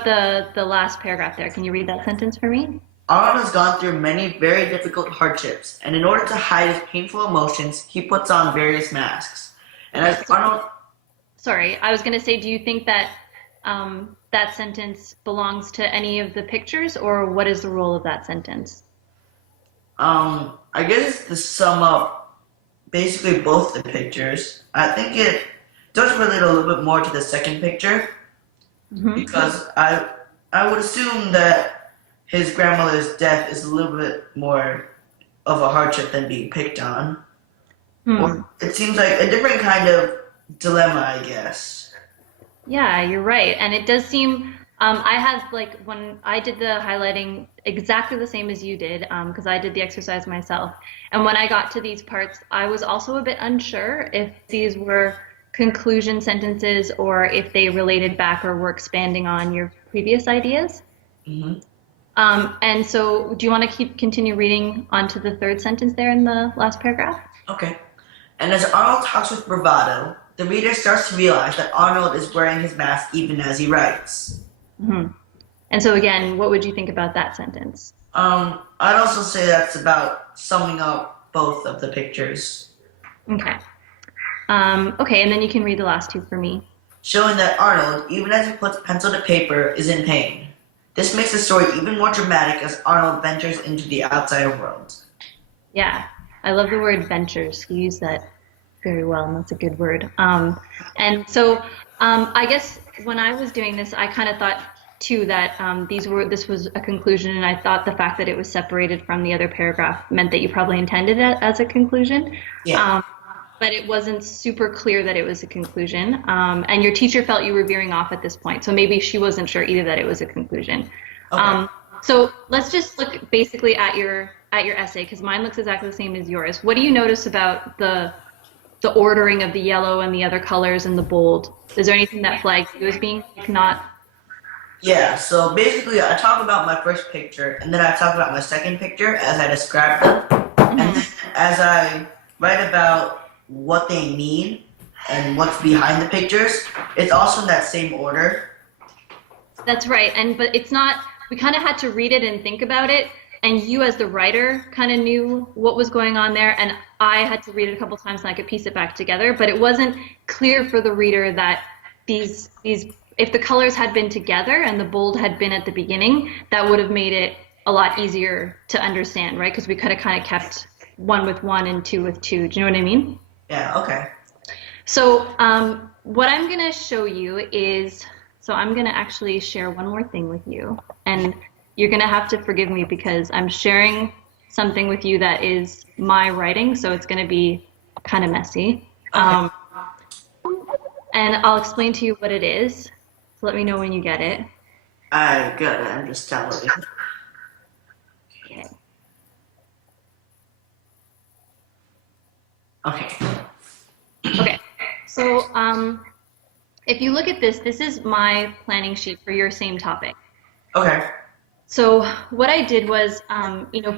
The last paragraph there. Can you read that sentence for me? Arnold has gone through many very difficult hardships, and in order to hide his painful emotions, he puts on various masks. And Okay, as so Arnold, sorry, I was going to say, do you think that that sentence belongs to any of the pictures, or what is the role of that sentence? I guess to sum up basically both the pictures, I think it does relate a little bit more to the second picture Hmm. because I would assume that his grandmother's death is a little bit more of a hardship than being picked on. Or Hmm. it seems like a different kind of dilemma, I guess. Yeah, you're right. And it does seem, I had like when I did the highlighting exactly the same as you did, because I did the exercise myself. And when I got to these parts, I was also a bit unsure if these were conclusion sentences or if they related back or were expanding on your previous ideas. Hmm. And so do you want to continue reading on to the third sentence there in the last paragraph? Okay. And as Arnold talks with bravado, the reader starts to realize that Arnold is wearing his mask even as he writes. Hmm. And so again, what would you think about that sentence? I'd also say that's about summing up both of the pictures, Okay. Okay, and then you can read the last two for me. showing that Arnold, even as he puts pencil to paper, is in pain. This makes the story even more dramatic as Arnold ventures into the outside world. Yeah, I love the word ventures. You use that very well, and that's a good word. And so I guess when I was doing this, I kind of thought too that this was a conclusion, and I thought the fact that it was separated from the other paragraph meant that you probably intended it as a conclusion. Yeah. Um, but it wasn't super clear that it was a conclusion. And your teacher felt you were veering off at this point, so maybe she wasn't sure either that it was a conclusion. Okay. Um, so let's just look basically at your essay because mine looks exactly the same as yours. What do you notice about the ordering of the yellow and the other colors and the bold? Is there anything that flags you as being like, not? Yeah, so basically I talk about my first picture and then I talk about my second picture as I describe them. And then Mhm. as I write about what they mean and what's behind the pictures, it's also in that same order. That's right. And but it's not. We kind of had to read it and think about it. And you, as the writer, kind of knew what was going on there. And I had to read it a couple times and I could piece it back together. But it wasn't clear for the reader that these if the colors had been together and the bold had been at the beginning, that would have made it a lot easier to understand, right? Because we could have kind of kept one with one and two with two. Do you know what I mean? Yeah, okay. So what I'm going to show you is, so I'm going to actually share one more thing with you. And you're going to have to forgive me because I'm sharing something with you that is my writing, so it's going to be kind of messy. Okay. And I'll explain to you what it is. So let me know when you get it. I got it. I'm just telling you. Okay. Okay. Okay. So if you look at this, this is my planning sheet for your same topic. Okay. So what I did was,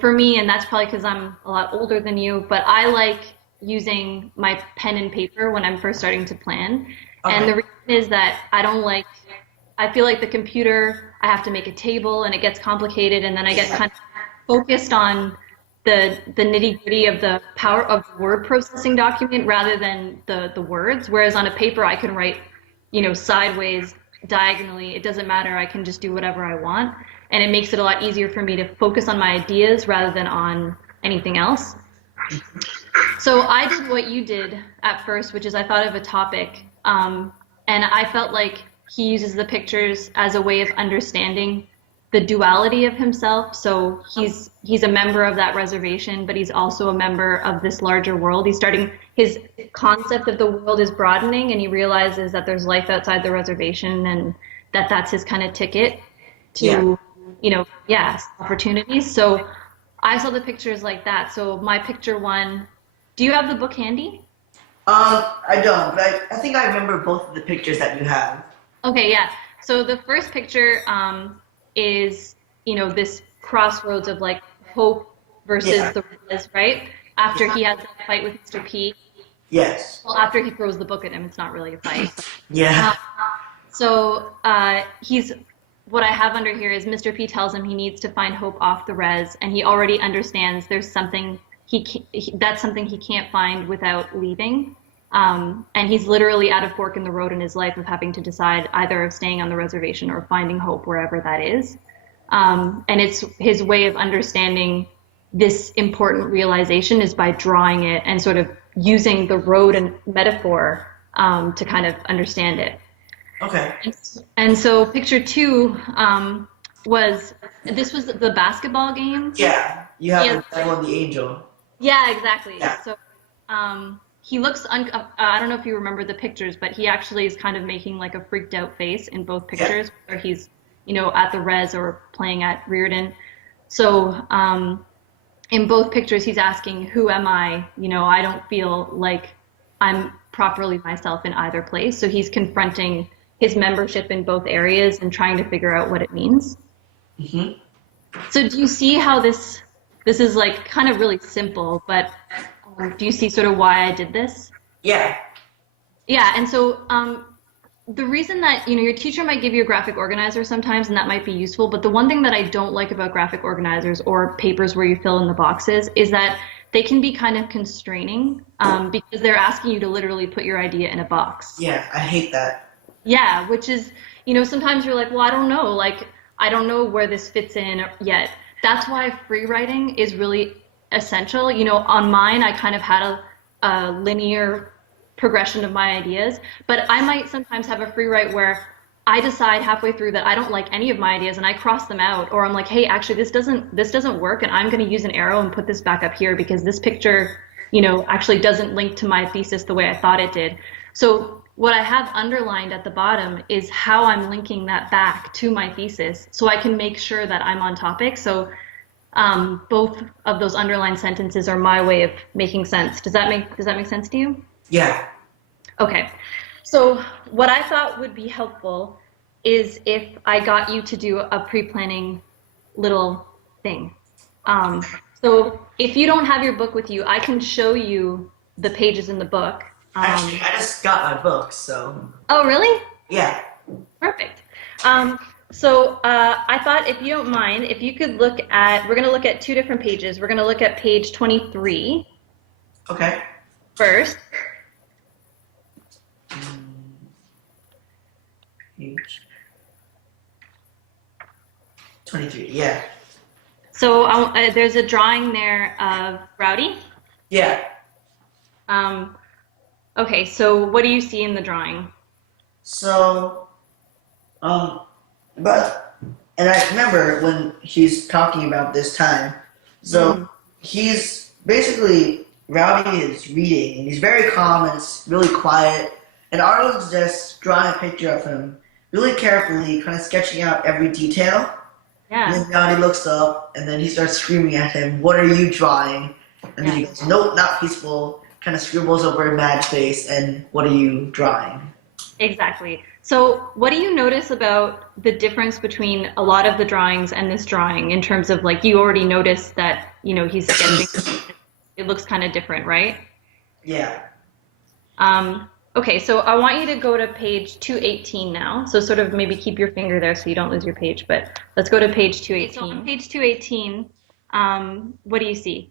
for me, and that's probably because I'm a lot older than you, but I like using my pen and paper when I'm first starting to plan. And Okay. the reason is that I feel like the computer, I have to make a table and it gets complicated and then I get Yeah. kind of focused on the nitty-gritty of the power of the word processing document rather than the words. Whereas on a paper, I can write, sideways, diagonally. It doesn't matter. I can just do whatever I want. And it makes it a lot easier for me to focus on my ideas rather than on anything else. So I did what you did at first, which is I thought of a topic, and I felt like he uses the pictures as a way of understanding the duality of himself. So he's a member of that reservation, but he's also a member of this larger world. He's starting his concept of the world is broadening, and he realizes that there's life outside the reservation, and that's his kind of ticket Yeah. to, yeah, opportunities. So I saw the pictures like that. So my picture one, do you have the book handy? I don't, but I think I remember both of the pictures that you have. Okay, yeah. So the first picture is, this crossroads of like hope versus Yeah. the res, right? After Yeah. he has that fight with Mr. P. Yes. Well, after he throws the book at him, it's not really a fight. Yeah. Um, so he's what I have under here is Mr. P tells him he needs to find hope off the res, and he already understands there's something that's something he can't find without leaving. And he's literally at a fork in the road in his life of having to decide either of staying on the reservation or finding hope wherever that is. And it's his way of understanding this important realization is by drawing it and sort of using the road and metaphor to kind of understand it. Okay. And so picture two was the basketball game. Yeah, you have Yeah. the devil and the angel. Yeah, exactly. Yeah. So he looks, I don't know if you remember the pictures, but he actually is kind of making like a freaked out face in both pictures where he's, at the res or playing at Reardon. So in both pictures, he's asking, who am I? I don't feel like I'm properly myself in either place. So he's confronting his membership in both areas and trying to figure out what it means. Mm-hmm. So do you see how this is like kind of really simple, but do you see sort of why I did this? Yeah. Yeah, and so the reason that, your teacher might give you a graphic organizer sometimes, and that might be useful, but the one thing that I don't like about graphic organizers or papers where you fill in the boxes is that they can be kind of constraining because they're asking you to literally put your idea in a box. Yeah, I hate that. Yeah, which is, sometimes you're like, well, I don't know, like, I don't know where this fits in yet. That's why free writing is really essential. On mine, I kind of had a linear progression of my ideas, but I might sometimes have a free write where I decide halfway through that I don't like any of my ideas and I cross them out, or I'm like, hey, actually this doesn't work, and I'm going to use an arrow and put this back up here because this picture, actually doesn't link to my thesis the way I thought it did. So what I have underlined at the bottom is how I'm linking that back to my thesis so I can make sure that I'm on topic. So both of those underlined sentences are my way of making sense. Does that make sense to you? Yeah. Okay. So what I thought would be helpful is if I got you to do a pre-planning little thing. So if you don't have your book with you, I can show you the pages in the book. Actually, I just got my book, so. Oh, really? Yeah. Perfect. So I thought, if you don't mind, if you could we're going to look at two different pages. We're going to look at page 23 Okay. first. Page 23, yeah. So there's a drawing there of Rowdy. Yeah. Okay, so what do you see in the drawing? So, and I remember when he's talking about this time, so he's basically, Rowdy is reading, and he's very calm, and it's really quiet, and Arnold's just drawing a picture of him, really carefully, kind of sketching out every detail. Yeah. And then Rowdy looks up, and then he starts screaming at him, what are you drawing? And then he goes, nope, not peaceful, kind of scribbles over a mad face, and what are you drawing? Exactly. So what do you notice about the difference between a lot of the drawings and this drawing in terms of, like, you already noticed that, he's sketching, it looks kind of different, right? Yeah. Okay, so I want you to go to page 218 now. So sort of maybe keep your finger there so you don't lose your page, but let's go to page 218. So on page 218, what do you see?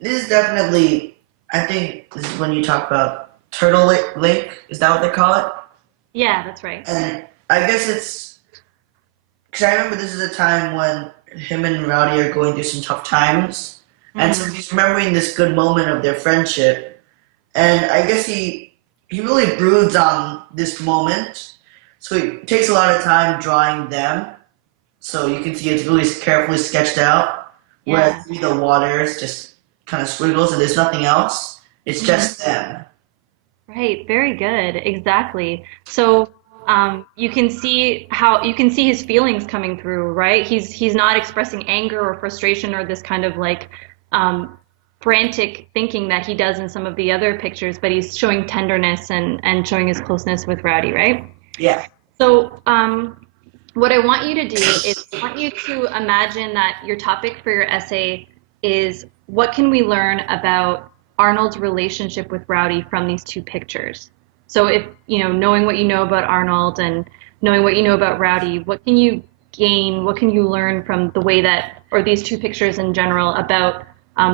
This is definitely, I think this is when you talk about Turtle Lake, is that what they call it? Yeah, that's right. And I guess it's, because I remember this is a time when him and Rowdy are going through some tough times, and so he's remembering this good moment of their friendship, and I guess he really broods on this moment, so he takes a lot of time drawing them, so you can see it's really carefully sketched out, whereas the water is just kind of squiggles and there's nothing else, it's just them. Right, very good, exactly. So you can see his feelings coming through, right? He's not expressing anger or frustration or this kind of like frantic thinking that he does in some of the other pictures, but he's showing tenderness and showing his closeness with Rowdy, right? Yeah. So what I want you to do is I want you to imagine that your topic for your essay is what can we learn about Arnold's relationship with Rowdy from these two pictures. So if, knowing what you know about Arnold and knowing what you know about Rowdy, what can you gain, what can you learn from the way that, or these two pictures in general, about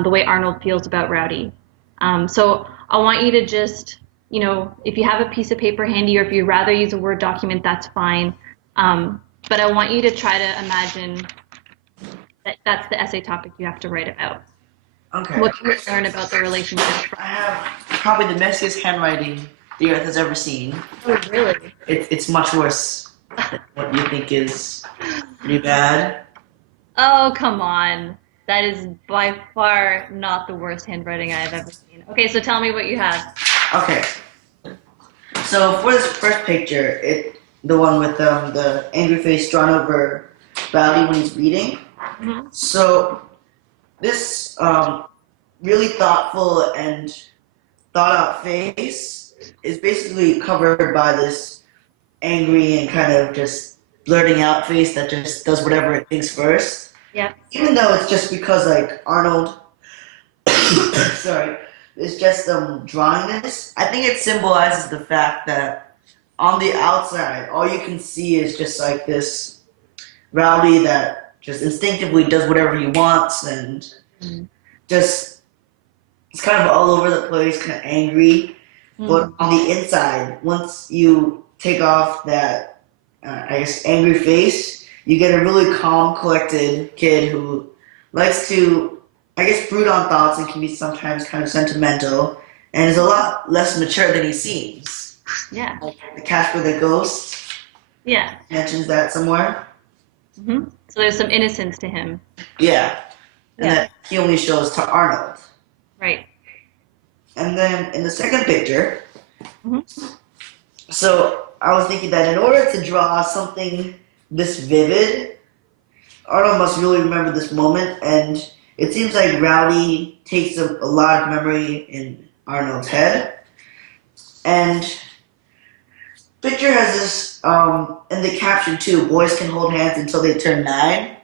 the way Arnold feels about Rowdy? So I want you to just, if you have a piece of paper handy or if you'd rather use a Word document, that's fine. But I want you to try to imagine that that's the essay topic you have to write about. Okay. What can you learn about the relationship? I have probably the messiest handwriting the earth has ever seen. Oh, really? It's much worse than what you think is pretty bad. Oh, come on. That is by far not the worst handwriting I have ever seen. Okay, so tell me what you have. Okay. So for this first picture, the one with the angry face drawn over Rowdy when he's reading. Mhm. So this really thoughtful and thought out face is basically covered by this angry and kind of just blurting out face that just does whatever it thinks first. Yeah. Even though it's just because like Arnold, sorry, is just drawing this. I think it symbolizes the fact that on the outside, all you can see is just like this Rowdy that just instinctively does whatever he wants and just it's kind of all over the place, kind of angry. But on the inside, once you take off that, I guess, angry face, you get a really calm, collected kid who likes to, I guess, brood on thoughts and can be sometimes kind of sentimental and is a lot less mature than he seems. Yeah. Like the Casper the Ghost Yeah. mentions that somewhere. So there's some innocence to him. Yeah. And Yeah. that he only shows to Arnold. Right. And then in the second picture, Mhm. so I was thinking that in order to draw something this vivid, Arnold must really remember this moment, and it seems like Rowdy takes a lot of memory in Arnold's head. And picture has this, in the caption too, boys can hold hands until they turn 9.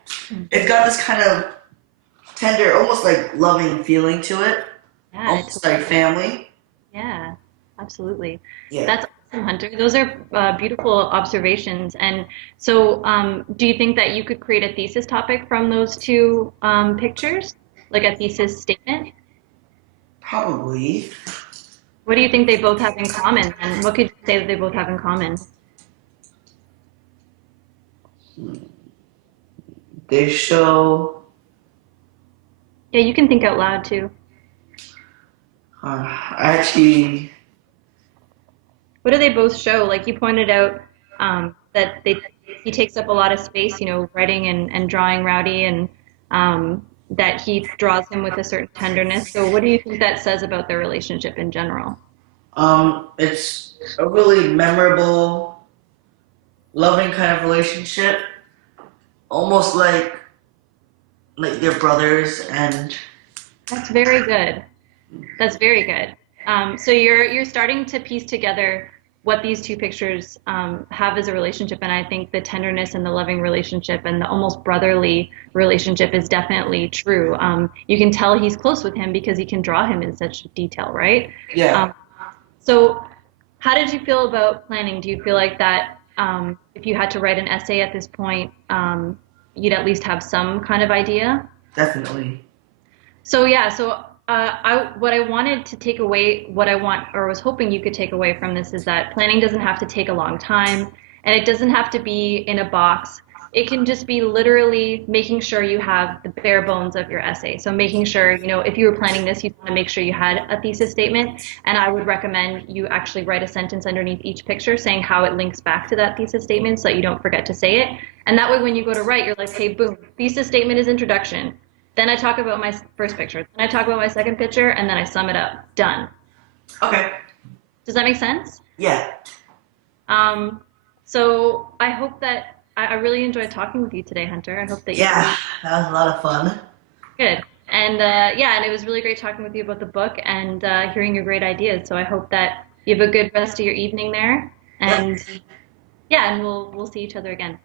It's got this kind of tender, almost like loving feeling to it. Yeah. Almost like family. Yeah. Absolutely. Yeah. That's awesome, Hunter. Those are beautiful observations. And so, do you think that you could create a thesis topic from those two pictures, like a thesis statement? Probably. What do you think they both have in common? And what could you say that they both have in common? They show. Yeah, you can think out loud too. Actually, What do they both show? Like you pointed out that he takes up a lot of space, writing and drawing Rowdy, and that he draws him with a certain tenderness. So what do you think that says about their relationship in general? it's a really memorable, loving kind of relationship. Almost like they're brothers, and That's very good. That's very good. So you're starting to piece together what these two pictures have as a relationship, and I think the tenderness and the loving relationship and the almost brotherly relationship is definitely true. You can tell he's close with him because he can draw him in such detail, right? yeah. So how did you feel about planning? Do you feel like that if you had to write an essay at this point, you'd at least have some kind of idea? Definitely. So yeah, what I wanted to take away, what I want or was hoping you could take away from this is that planning doesn't have to take a long time, and it doesn't have to be in a box. It can just be literally making sure you have the bare bones of your essay. So making sure, if you were planning this, you'd want to make sure you had a thesis statement, and I would recommend you actually write a sentence underneath each picture saying how it links back to that thesis statement so that you don't forget to say it. And that way when you go to write, you're like, hey, boom, thesis statement is introduction. Then I talk about my first picture. Then I talk about my second picture, and then I sum it up. Done. Okay. Does that make sense? Yeah. So I hope that I really enjoyed talking with you today, Hunter. I hope that you Yeah. That was a lot of fun. good. And and it was really great talking with you about the book and hearing your great ideas. So I hope that you have a good rest of your evening there. And and we'll see each other again.